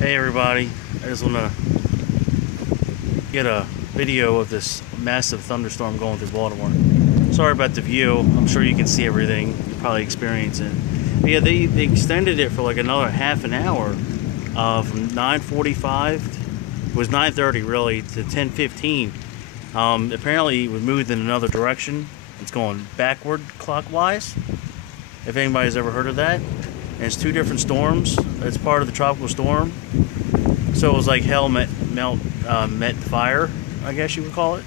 Hey everybody, I just want to get a video of this massive thunderstorm going through Baltimore. Sorry about the view, I'm sure you can see everything, you probably experience it. But yeah, they extended it for like another half an hour from 9:45, it was 9:30 really, to 10:15. Apparently it was moved in another direction. It's going backward clockwise, if anybody's ever heard of that. And it's two different storms. It's part of the tropical storm. So it was like hell met fire, I guess you would call it.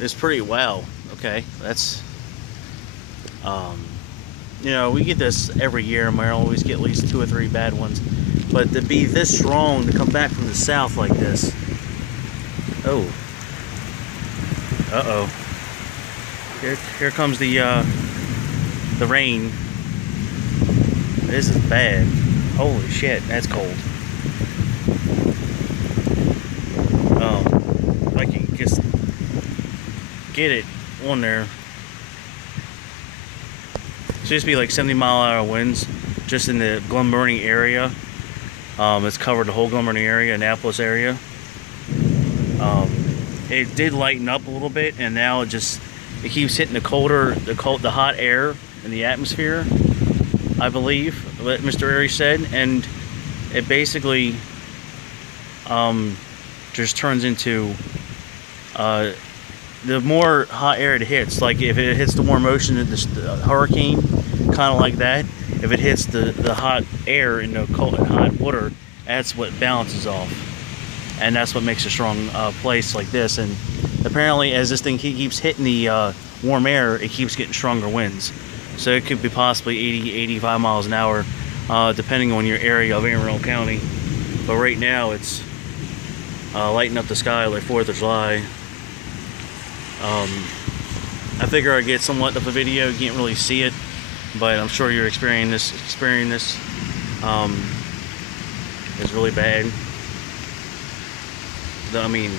It's pretty wow. Okay, that's you know, we get this every year, and we always get at least 2 or 3 bad ones. But to be this strong, to come back from the south like this. Oh. Uh-oh. Here comes the rain. This is bad. Holy shit, that's cold. If I can just get it on there. It's supposed to be like 70-mile-an-hour winds just in the Glen Burnie area. It's covered the whole Glen Burnie area, Annapolis area. It did lighten up a little bit, and now it keeps hitting the hot air in the atmosphere, I believe, what Mr. Airy said, and it basically just turns into the more hot air it hits, like if it hits the warm ocean, the hurricane, kind of like that. If it hits the hot air in the cold and hot water, that's what balances off, and that's what makes a strong place like this. And apparently, as this thing keeps hitting the warm air, it keeps getting stronger winds. So it could be possibly 80-85 miles an hour, depending on your area of Amarillo County. But right now, it's lighting up the sky like 4th of July. I figure I get somewhat of a video. You can't really see it, but I'm sure you're experiencing this. It's really bad. I mean,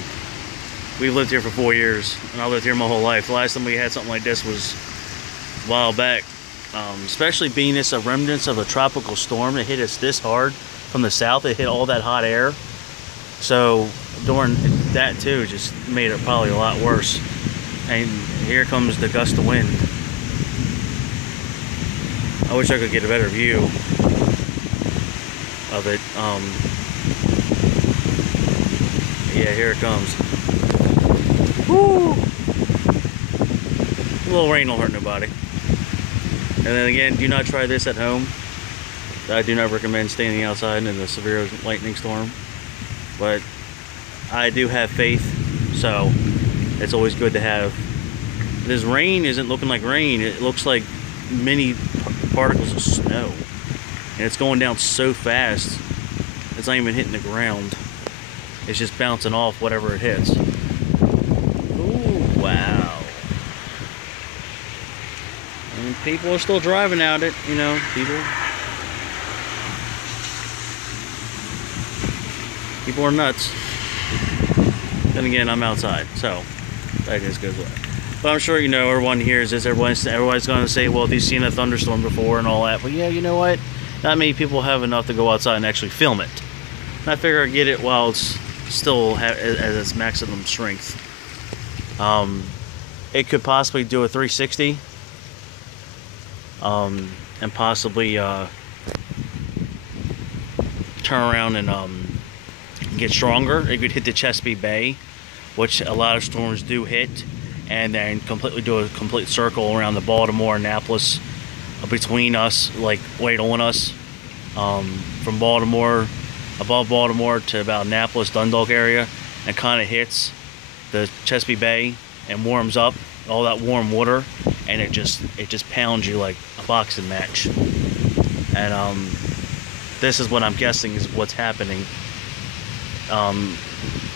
we've lived here for 4 years, and I lived here my whole life. The last time we had something like this was a while back. Especially being this a remnants of a tropical storm that hit us this hard from the south. It hit all that hot air. So during that too, just made it probably a lot worse. And here comes the gust of wind. I wish I could get a better view of it. Yeah, here it comes. Woo! A little rain will hurt nobody. And then again, do not try this at home. I do not recommend standing outside in a severe lightning storm. But I do have faith, so it's always good to have. This rain isn't looking like rain. It looks like mini particles of snow. And it's going down so fast, it's not even hitting the ground. It's just bouncing off whatever it hits. Ooh, wow. And people are still driving out it, you know, people are nuts. Then again, I'm outside, so that just goes away. But I'm sure, you know, everyone hears this, everybody's going to say, well, have you seen a thunderstorm before and all that? But yeah, you know what? Not many people have enough to go outside and actually film it. And I figure I'd get it while it's still at its maximum strength. It could possibly do a 360. And possibly turn around and get stronger. It could hit the Chesapeake Bay, which a lot of storms do hit, and then completely do a complete circle around the Baltimore, Annapolis, between us, like right on us, from Baltimore, above Baltimore to about Annapolis, Dundalk area, and kind of hits the Chesapeake Bay and warms up all that warm water, and it just pounds you like a boxing match. And this is what I'm guessing is what's happening.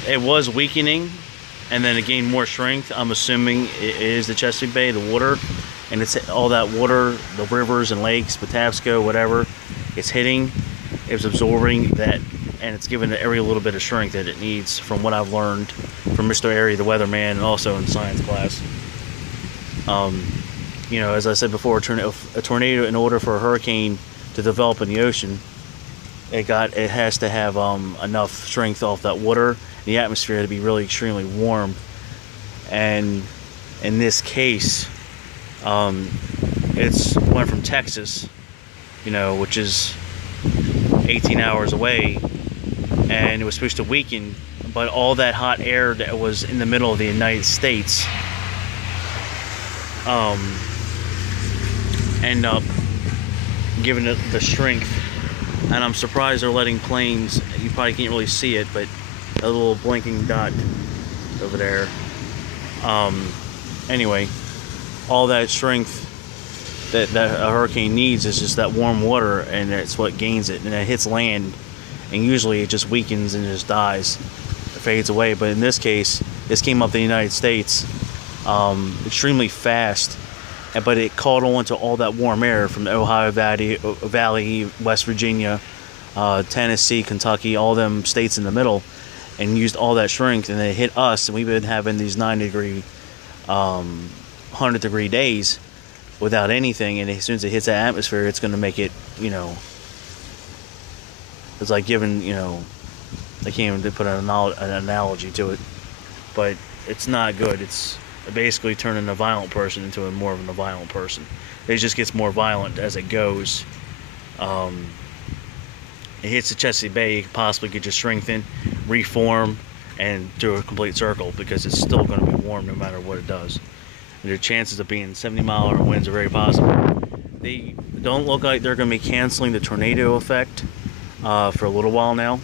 It was weakening, and then it gained more strength. I'm assuming it is the Chesapeake Bay, the water, and it's all that water, the rivers and lakes, Patapsco, whatever, it's hitting, it's absorbing that, and it's giving it every little bit of strength that it needs, from what I've learned from Mr. Airy, the weatherman, and also in science class. You know, as I said before, a tornado, in order for a hurricane to develop in the ocean, it has to have enough strength off that water, the atmosphere, to be really extremely warm. And in this case, it's went from Texas, which is 18 hours away, and it was supposed to weaken, but all that hot air that was in the middle of the United States end up giving it the strength. And I'm surprised they're letting planes, you probably can't really see it, but a little blinking dot over there. Anyway, all that strength that a hurricane needs is just that warm water, and that's what gains it. And it hits land, and usually it just weakens and just dies, it fades away. But in this case, this came up the United States extremely fast, but it caught on to all that warm air from the Ohio Valley, West Virginia, Tennessee, Kentucky, all them states in the middle, and used all that strength, and it hit us. And we've been having these 90-degree, 100-degree days without anything, and as soon as it hits that atmosphere, it's going to make it, it's like giving, I can't even put an analogy to it, but it's not good. It's basically turning a violent person into more of a violent person. It just gets more violent as it goes. It hits the Chesapeake Bay, it possibly could just strengthen, reform, and do a complete circle, because it's still going to be warm no matter what it does. And the chances of being 70-mile-an-hour winds are very possible. They don't look like they're going to be canceling the tornado effect for a little while now.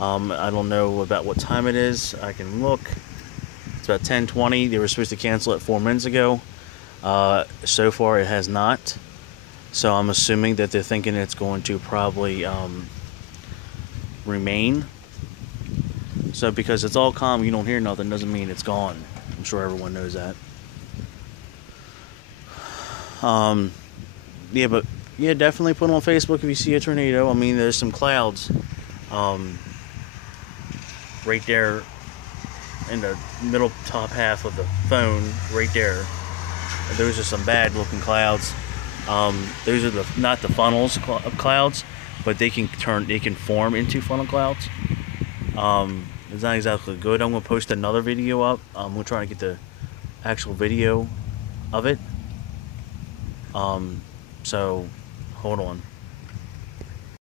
I don't know about what time it is. I can look. It's about 10:20. They were supposed to cancel it 4 minutes ago. So far it has not. So I'm assuming that they're thinking it's going to probably remain. So because it's all calm, you don't hear nothing, doesn't mean it's gone. I'm sure everyone knows that. Yeah, but yeah, definitely put on Facebook if you see a tornado. I mean, there's some clouds right there in the middle top half of the phone, right there. Those are some bad looking clouds. Those are not the funnels of clouds, but they can form into funnel clouds. It's not exactly good. I'm gonna post another video up. We're trying to get the actual video of it. So hold on.